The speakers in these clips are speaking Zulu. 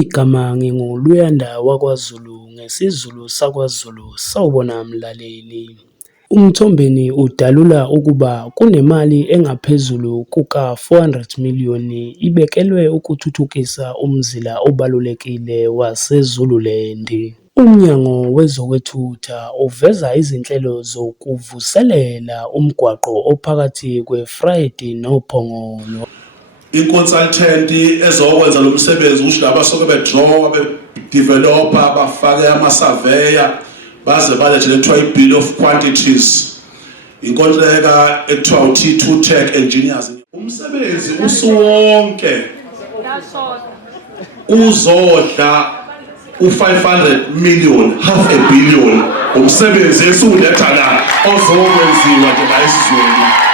Igama nginguLuyanda wakwaZulu ngesiZulu sakwaZulu. Sawubona mlaleli. Umthombeni udalula ukuba kunemali engaphezulu kuka-R400 million ibekelwe ukuthuthukisa umzila obalulekile waseZululand. UMnyango Wezokuthutha uveza izinhlelo zokuvuselela umgwaqo ophakathi kweFrayidi noPhongolo. I-consultant ezokwenza lo msebenzi ukuthi laba soke bedraw bedeveloper bafake ama-surveyor baze balethe lethiwa i-bill of quantities, inkontileka ekuthiwa u-T2 Tech Engineers. Umsebenzi usuwonke uzodla u-500 million, half a billion, umsebenzi esiwuletha la ozokwenziwa nje la esizweni.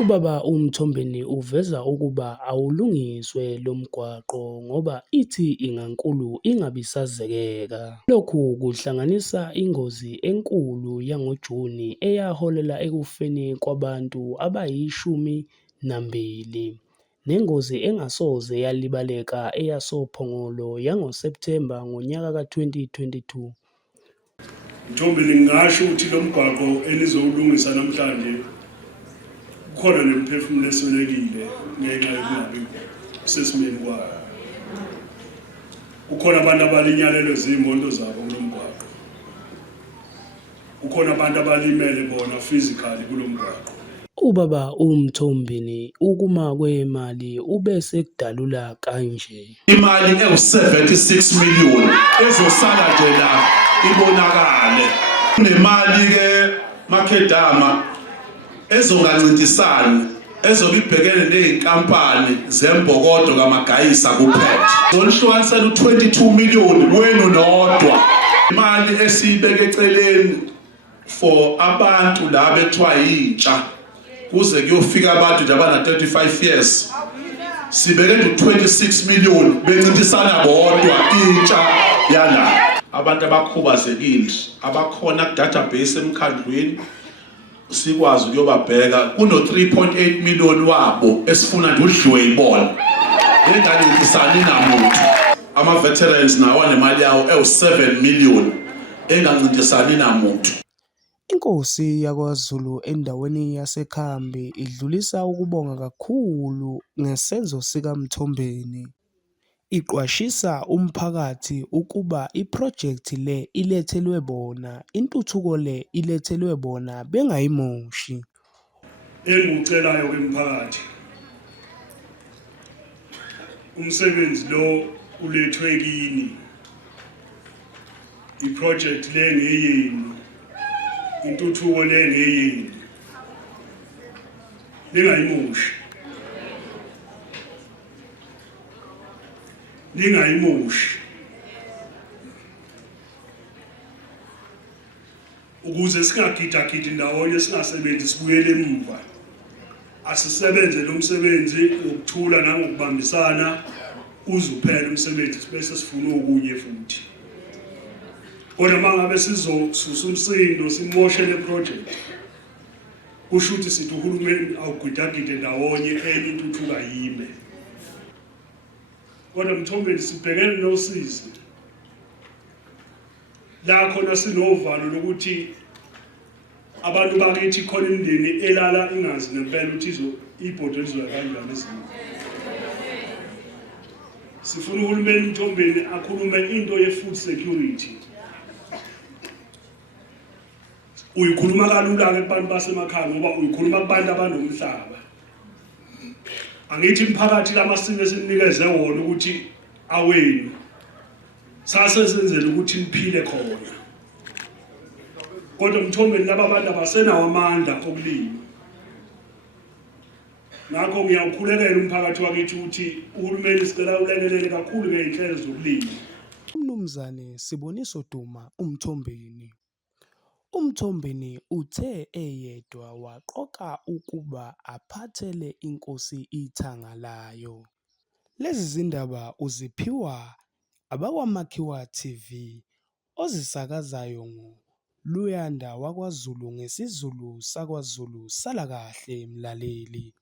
Ubaba uMthombeni uveza ukuba awulungiswe lo mgwaqo ngoba ithi ingankulu ingabisazekeka. Lokhu kuhlanganisa ingozi enkulu yangoJuni eyaholela ekufeni kwabantu abayi-12 nengozi engasoze yalibaleka eyasoPhongolo yangoSepthemba ngonyaka ka-2022. Mthombeni, ngingasho ukuthi lo mgwaqo enizowulungisa namhlanje kukhona nemphefumulo eswelekile ngenxa yokungabi sesimeni kwayo. Kukhona abantu abalinyalelwe zimoto zabo kulo mgwaqo. Kukhona abantu abalimele bona physically kulo mgwaqo. Ubaba uMthombeni ukuma kwemali ubese kudalula kanje. Imali ewu-76 million ezosala nje la ibonakale. Kunemali ke Makhedama ezongancintisani ezobibhekene ney'nkampani zembokodo kamagayisa kuphela. Zonhlukanisela u-22 million wenu nodwa. Imali esiyibeke eceleni for abantu la bethiwa yintsha kuze kuyofika abantu nje abana-35 years. Sibeke u-26 million bencintisana bodwa intsha yala. Abantu abakhubazekile abakhona ku-database emkhandlwini sikwazi ukuyobabheka kuno-3.8 million wabo esifuna nje udliweyibona engancintisani namuntu. Ama-veterans nawo anemali yawo ewu-7 million engancintisani namuntu. Inkosi yakwaZulu endaweni yaseKhambi idlulisa ukubonga kakhulu ngesenzo sikaMthombeni. Iqwashisa umphakathi ukuba iphrojekthi le ilethelwe bona, intuthuko le ilethelwe bona bengayimoshi. Engikucelayo kwemphakathi, umsebenzi lo ulethwe kini, iprojekthi le ngeyenu, intuthuko le ngeyenu, ningayimoshi. Ningayimoshi ukuze singagidagidi ndawonye, singasebenzi sibuyele emuva. Asisebenze lo msebenzi ngokuthula nangokubambisana uze uphele umsebenzi bese sifuna okunye futhi. Kodwa mangabe sizosusa umsindo simoshe le project, kusho ukuthi sithi uhulumeni awugidagide ndawonye enye intuthuka yime. Kodwa Mthombeni, sibhekene nosizi la khona sinovalo lokuthi abantu bakithi khona imindeni elala ingazi ngempela ukuthi ibhodo lizoya kanjani ezinye. Sifuna uhulumeni Mthombeni akhulume into ye-food security. Uyikhuluma kalula-ke kubantu basemakhaya ngoba uyikhuluma kubantu abanomhlaba. Angithi imphakathi lamasimo esinikeze wona ukuthi awenu sasesenzele ukuthi niphile khona. Kodwa Mthombeni, laba abantu abasenawo amandla okulima. Ngakho ngiyawukhulekela umphakathi wakithi ukuthi uhulumeni sicela ulekelele kakhulu ngey'nhlelo zokulima. Umnumzane Siboniso Duma uMthombeni. UMthombeni uthe eyedwa waqoka ukuba aphathele inkosi ithanga layo. Lezi zindaba uziphiwa abakwaMakhiwa TV ozisakazayo ngoLuyanda wakwaZulu ngesiZulu sakwaZulu. Sala kahle mlaleli.